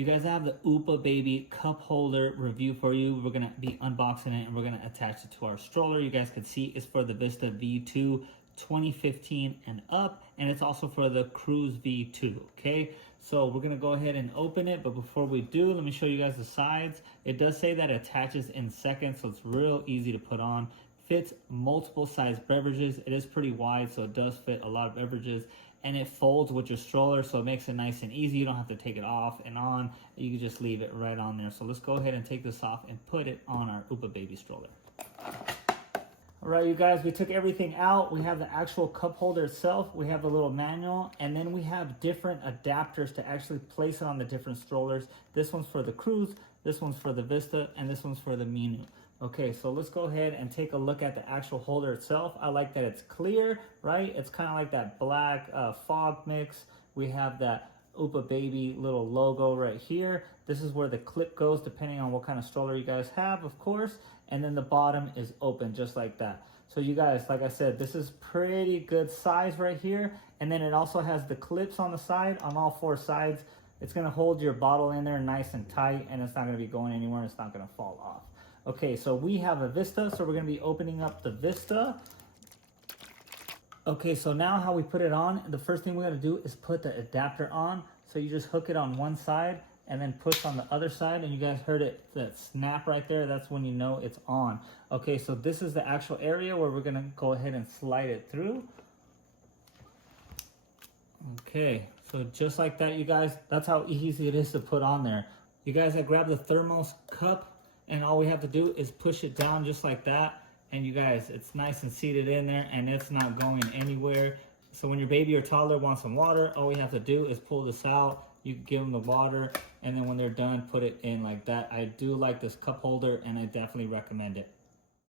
You guys have the Uppababy cup holder review for you. We're going to be unboxing it and we're going to attach it to our stroller. You guys can see it's for the Vista V2 2015 and up, and it's also for the Cruz V2, okay? So we're going to go ahead and open it, but before we do, let me show you guys the sides. It does say that it attaches in seconds, so it's real easy to put on. Fits multiple size beverages. It is pretty wide, so it does fit a lot of beverages, and it folds with your stroller, so it makes it nice and easy. You don't have to take it off and on. You can just leave it right on there. So let's go ahead and take this off and put it on our Uppababy stroller. All right, you guys, we took everything out. We have the actual cup holder itself. We have the little manual, and then we have different adapters to actually place it on the different strollers. This one's for the Cruz, this one's for the Vista, and this one's for the Minu. Okay, so let's go ahead and take a look at the actual holder itself. I like that it's clear, right? It's kind of like that black fog mix. We have that Uppababy little logo right here. This is where the clip goes depending on what kind of stroller you guys have, of course. And then the bottom is open just like that. So you guys, like I said, this is pretty good size right here. And then it also has the clips on the side, on all four sides. It's gonna hold your bottle in there nice and tight, and it's not gonna be going anywhere. It's not gonna fall off. Okay, so we have a Vista, so we're gonna be opening up the Vista. Okay, so now how we put it on, the first thing we're gonna do is put the adapter on. So you just hook it on one side and then push on the other side, and you guys heard it, that snap right there, that's when you know it's on. Okay, so this is the actual area where we're gonna go ahead and slide it through. Okay, so just like that, you guys, that's how easy it is to put on there. You guys, I grabbed the thermos cup, and all we have to do is push it down just like that. And you guys, it's nice and seated in there, and it's not going anywhere. So when your baby or toddler wants some water, all we have to do is pull this out. You can give them the water, and then when they're done, put it in like that. I do like this cup holder, and I definitely recommend it.